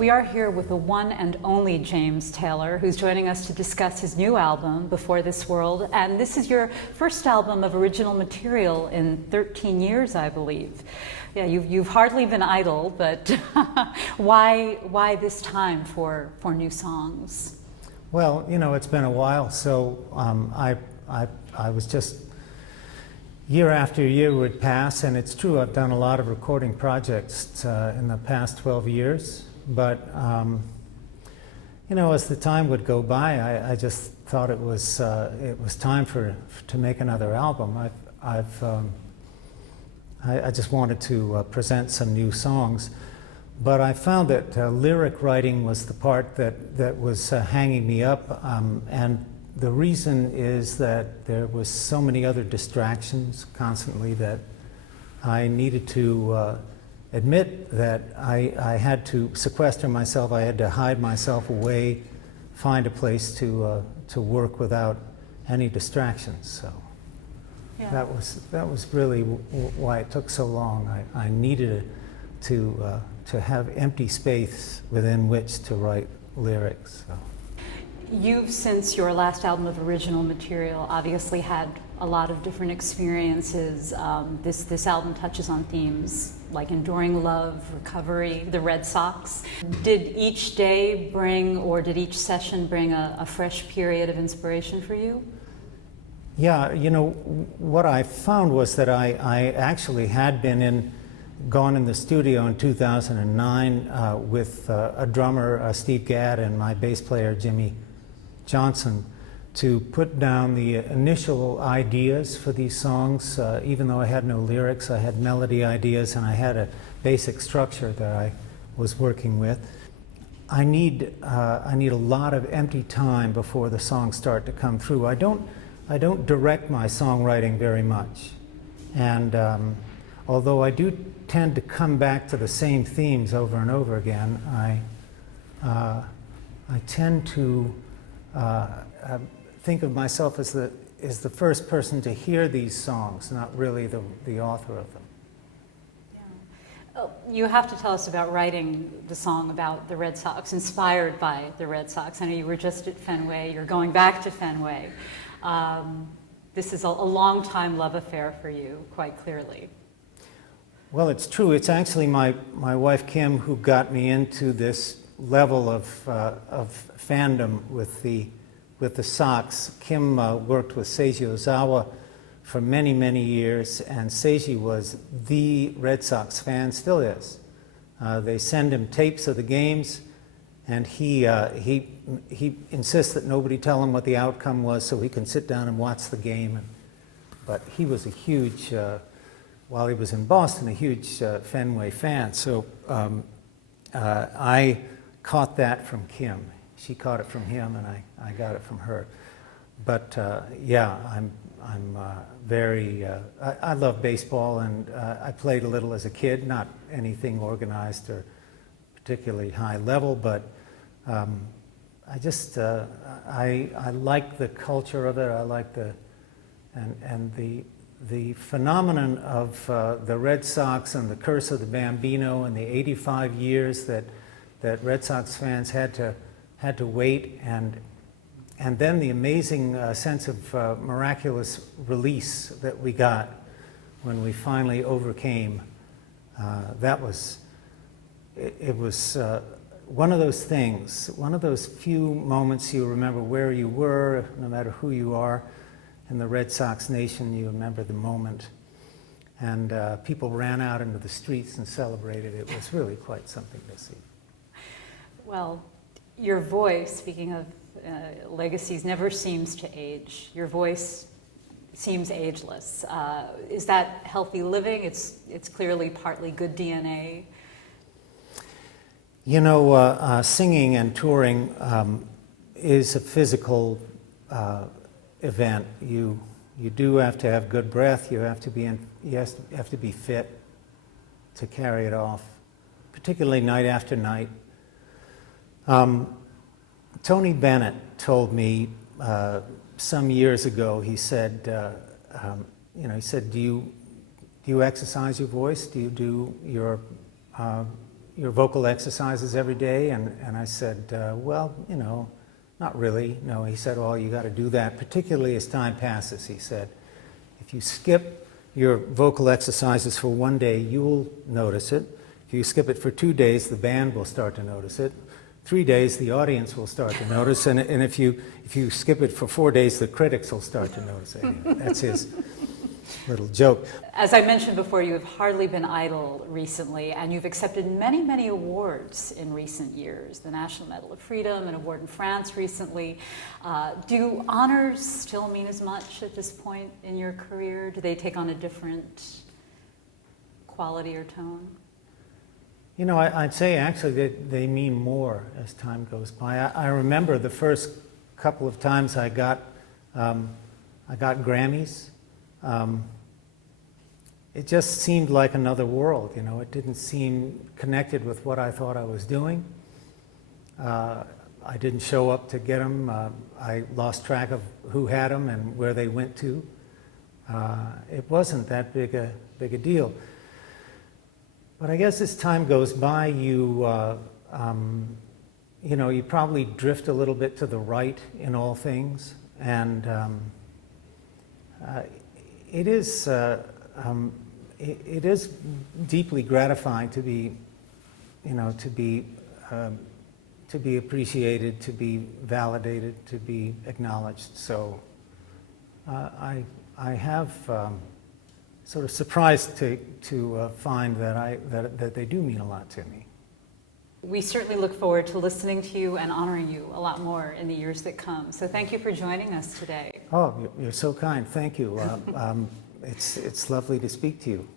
We are here with the one and only James Taylor, who's joining us to discuss his new album, Before This World. And this is your first album of original material in 13 years, I believe. Yeah, you've hardly been idle, but why this time for new songs? Well, you know, it's been a while, so I was just, year after year would pass, and it's true, I've done a lot of recording projects in the past 12 years, but you know, as the time would go by, I just thought it was time to make another album. I just wanted to present some new songs, but I found that lyric writing was the part that was hanging me up, and the reason is that there was so many other distractions constantly that I needed to admit that I had to sequester myself. I had to hide myself away, find a place to work without any distractions. So yeah. That was really why it took so long. I needed to have empty space within which to write lyrics. So. You've, since your last album of original material, obviously had a lot of different experiences. This album touches on themes like enduring love, recovery, the Red Sox. Did each day bring, or did each session bring a fresh period of inspiration for you? Yeah, you know, what I found was that I actually had gone in the studio in 2009 with a drummer, Steve Gadd, and my bass player, Jimmy Johnson, to put down the initial ideas for these songs. Even though I had no lyrics, I had melody ideas and I had a basic structure that I was working with. I need a lot of empty time before the songs start to come through. I don't direct my songwriting very much, and although I do tend to come back to the same themes over and over again, I tend to think of myself as the first person to hear these songs, not really the author of them. Yeah. Oh, you have to tell us about writing the song about the Red Sox, inspired by the Red Sox. I know you were just at Fenway, you're going back to Fenway. This is a long-time love affair for you, quite clearly. Well, it's true. It's actually my wife Kim who got me into this level of fandom with the Sox. Kim worked with Seiji Ozawa for many, many years, and Seiji was the Red Sox fan, still is. They send him tapes of the games, and he insists that nobody tell him what the outcome was so he can sit down and watch the game. But he was a huge, while he was in Boston, a huge Fenway fan. So I caught that from Kim. She caught it from him, and I got it from her. But yeah, I'm very. I love baseball, and I played a little as a kid. Not anything organized or particularly high level, but I just I like the culture of it. I like the phenomenon of the Red Sox and the curse of the Bambino and the 85 years that Red Sox fans had to wait, and then the amazing sense of miraculous release that we got when we finally overcame. It was one of those things, one of those few moments you remember where you were, no matter who you are. In the Red Sox nation, you remember the moment. And people ran out into the streets and celebrated. It was really quite something to see. Well, your voice, speaking of legacies, never seems to age. Your voice seems ageless. Is that healthy living? It's clearly partly good DNA. You know, singing and touring is a physical event. You do have to have good breath. You have to be fit to carry it off, particularly night after night. Tony Bennett told me some years ago. He said, he said, do you exercise your voice? Do you do your your vocal exercises every day? And I said, well, you know, not really. No, he said, well, you got to do that, particularly as time passes. He said, if you skip your vocal exercises for 1 day, you'll notice it. If you skip it for 2 days, the band will start to notice it. 3 days, the audience will start to notice. And if you skip it for 4 days, the critics will start to notice it. That's his little joke. As I mentioned before, you have hardly been idle recently, and you've accepted many, many awards in recent years. The National Medal of Freedom, an award in France recently. Do honors still mean as much at this point in your career? Do they take on a different quality or tone? You know, I'd say actually that they mean more as time goes by. I remember the first couple of times I got Grammys. It just seemed like another world, you know. It didn't seem connected with what I thought I was doing. I didn't show up to get them. I lost track of who had them and where they went to. It wasn't that big a deal. But I guess as time goes by, you know, you probably drift a little bit to the right in all things, and it is deeply gratifying to be, you know, to be appreciated, to be validated, to be acknowledged. So I have sort of surprised to find that they do mean a lot to me. We certainly look forward to listening to you and honoring you a lot more in the years that come. So thank you for joining us today. Oh, you're so kind. Thank you. It's lovely to speak to you.